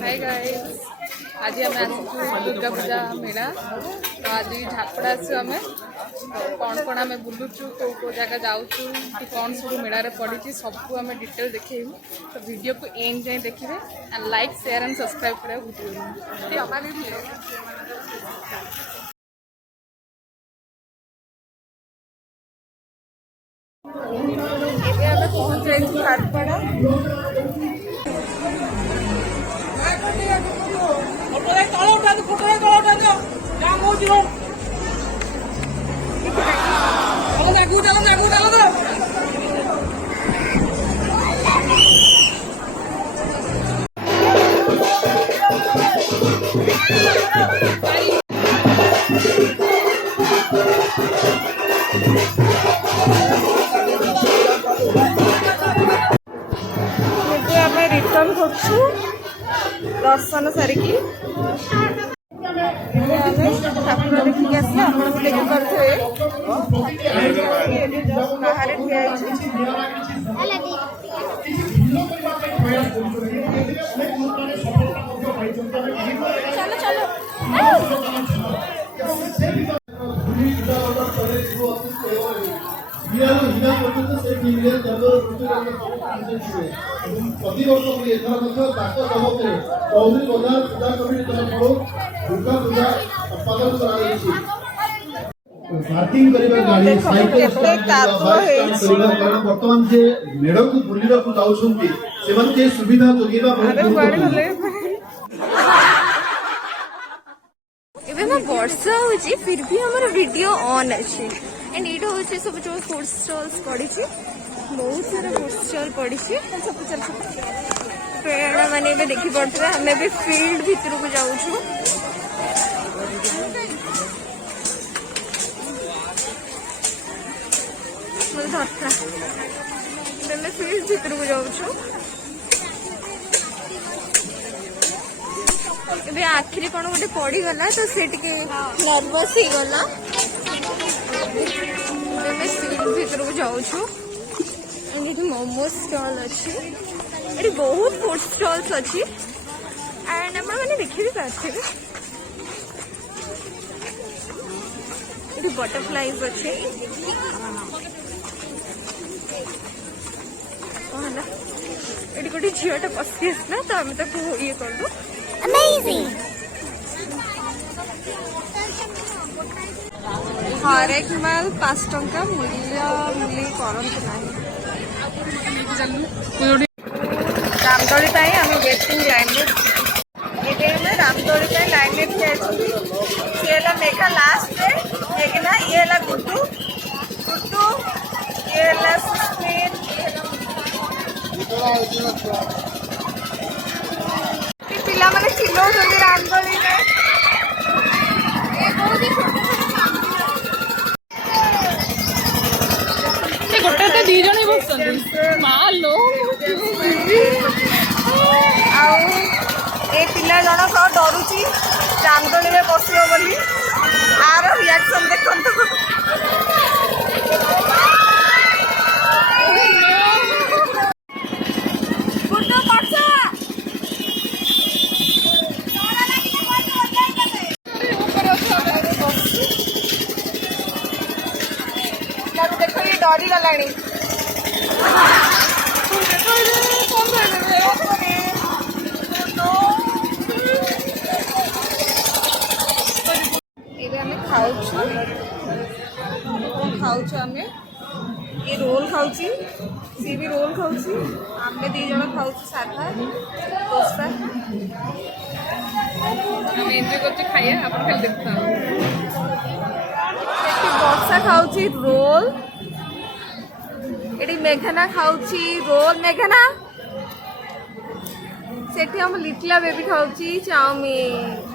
Hi guys, आज आम दुर्गा पूजा मेला तो आज झापड़ा आसु आम कौन कौन आम बुलुचु कौ जगह जाऊँ कि कौन सब मेला पड़ी सबको आम डिटेल देखू तो वीडियो को एंड जाए देखिए and like share and subscribe करा भूलिए। पहुँच जाए झारपड़ा रिटर्न दर्शन सारिकी ठाकुर देखिए आसा आप देखिपे बाहर चलो चलो पार्किंग गाड़ी साइकिल बर्तमान जे मेढ़ को बुलिया को जाउछंती सेमन के सुविधा जोगेबा वर्षा हो फिर भी हमारा वीडियो ऑन अच्छे एंड ये हूँ सब जो फूड स्टॉल्स पड़ी बहुत सारा फूड स्टॉल पड़ी सब चल पेड़ मैंने भी देखी पड़ते हमें भी फील्ड भीतर को जाऊँ धरता फील्ड भीतर को जाऊँ ए आखिरी कौन गोटे पड़गला तो से नर्वस हो गला फील्ड भीतर को जाऊँ मोमो स्टॉल अच्छी ये बहुत फूड स्टॉल्स अच्छी एंड आप मैंने देखी भी पार्थे ये बटरफ्लाइज अच्छे ये गोटे झीटा पशि आसला तो आम तक ये कर हर एक माल 5 टंका मूल्य मूल्य करते रामदोली आम वेटिंग लाइन में रामदोली लाइन में ठिया मेघा लास्ट देखना ये गुड्डू गुड्डू ये सुस्मित पिला मैंने चिल्लाउछंती रामदोली गोटे तो दी जन बस मालो पिला जनक डरुची रामदोली में बसो बोली आर रिएक्शन देखो देखो ये डरी गलानी खाऊ ये रोल खाऊ सी भी रोल खाऊ आम दी जन खाऊ साधा दोसा आम एंजॉय करते खाइए आप खाली देखता वर्षा खाऊची रोल एटी मेघना खाऊची रोल मेघना सेठी हम लिटला बेबी खाऊची chow mein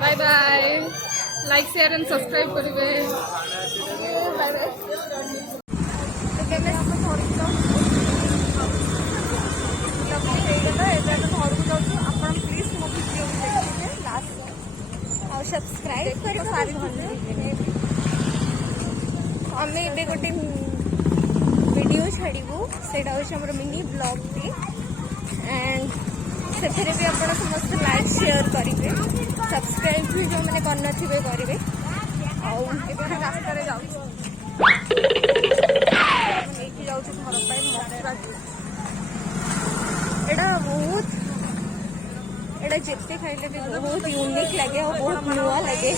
bye bye like share and subscribe करेंगे बाय बाय सब्सक्राइब कर आम ए गोटे वीडियो छाड़ू से मिनी ब्लॉग टी एंड से भी आप समस्त लाइक शेयर करेंगे सब्सक्राइब भी जो मैंने करन करेंगे रास्ता बहुत एटा जिते खाइले भी बहुत यूनिक लगे और बहुत नुआ लगे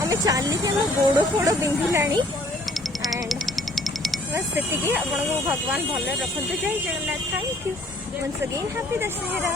आम चलिकी आम गोड़ फोड़ बिंधिला एंड बस से भगवान भल रखते Jai Jagannath thank you once again happy Dussehra.